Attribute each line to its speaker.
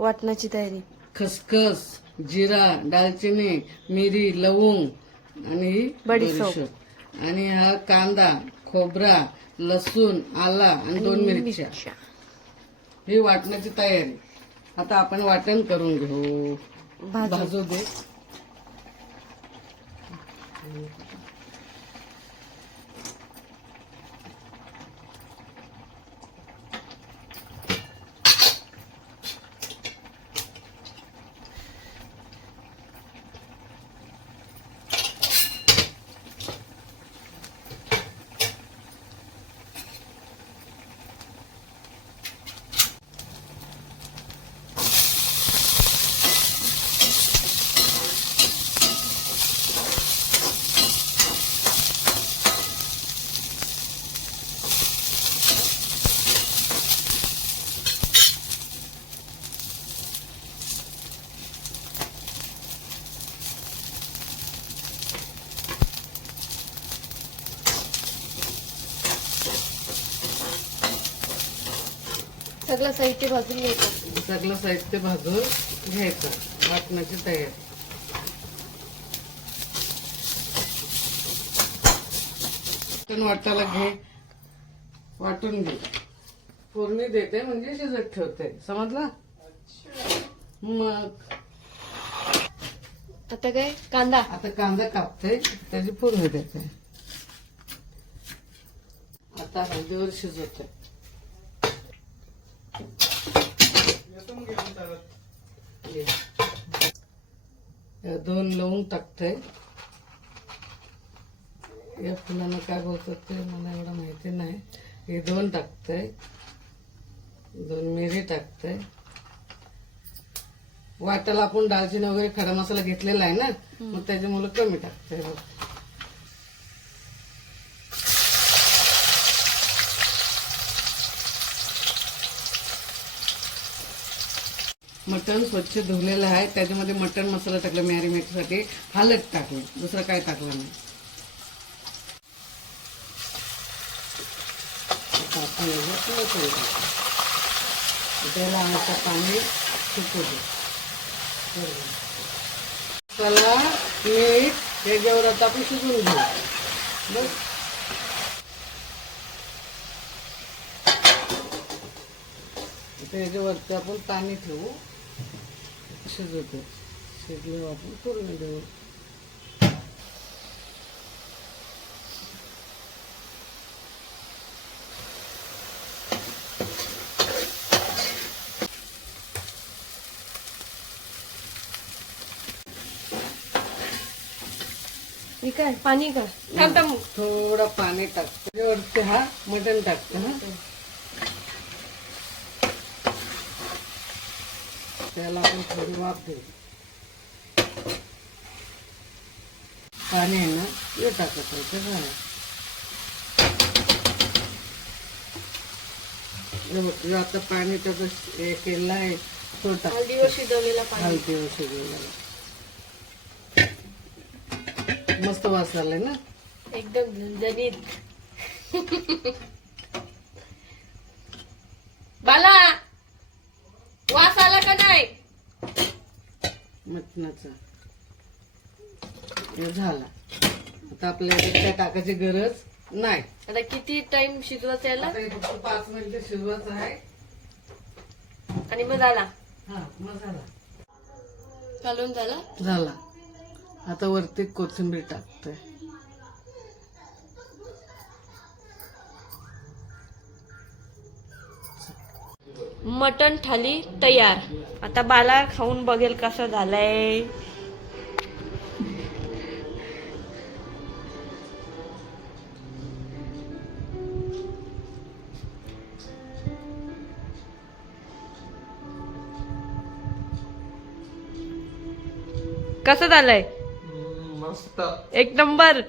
Speaker 1: वाटणाची तयारी.
Speaker 2: खसखस जिरा दालचिनी मिरी लवंग आणि ही
Speaker 1: बडीशोप.
Speaker 2: बडीशोप. आणि हा कांदा खोबरा लसूण आला आणि दोन मिरच्या. ही वाटण्याची तयारी. आता आपण वाटण करून घेऊ.
Speaker 1: भाजून
Speaker 2: भाजू दे.
Speaker 1: सगळं साहित्य भाजून घ्यायचं.
Speaker 2: सगळं साहित्य भाजून घ्यायचं. वाटण्याची तयारी. वाटण वाटायला घे. वाटून घे. फोडणी देते म्हणजे शिजत ठेवते. समजला? मग.
Speaker 1: आता काय? कांदा.
Speaker 2: आता कांदा कापते. त्याची फोडणी देते. आता हळदीवर शिजवते घे. या दोन लवंग टाकते या फुलांना काय बोलतात ते मला एवढं माहिती नाही. हे दोन टाकते दोन मिरी टाकते वाटायला आपण दालचिनी वगैरे खडा मसाला घेतलेला आहे ना मग त्याच्यामुळे कमी टाकते मटण स्वच्छ धुवलेलं आहे. त्याच्यामध्ये मटण मसाला टाकला मॅरिनेटसाठी. हलद टाकली. दुसरं काय टाकलं नाही. त्याला आता पाणी सुकवतो. त्याला मीठ त्याच्यावर आता आपण शिजवून घेऊ. बस. त्याच्यावरती आपण पाणी ठेवू. शिजवतो. शिजल्यावर आपण पूर्ण देऊ.
Speaker 1: हे काय? पाणी का? थांब थांब.
Speaker 2: थोडं पाणी टाकतो. त्याच्यावरती हा मटण टाकतो हा. त्याला आपण थोडी वाफ देऊ पाणी आहे ना हे टाकत ते झालं बघ, आता पाणी त्याचं हे केलं आहे तो टाक
Speaker 1: हळदीवर शिजवलेला पाणी.
Speaker 2: शिजवलेलं. मस्त वास आलाय ना?
Speaker 1: एकदम झणझणीत बाला वास आला का नाही
Speaker 2: मटणाचा. झाला. आता आपल्याला काय टाकायची गरज नाही.
Speaker 1: आता किती टाइम शिजवायचा याला?
Speaker 2: फक्त पाच मिनिटं शिजवायचं आहे.
Speaker 1: आणि मग झाला.
Speaker 2: हा मग झाला.
Speaker 1: घालून झाला?
Speaker 2: झाला. आता वरती कोथिंबीर टाकतोय.
Speaker 1: मटन थाली तयार. आता बाला खाऊन बघेल कसं झालंय. कसं झालंय?
Speaker 3: मस्त.
Speaker 1: एक नंबर.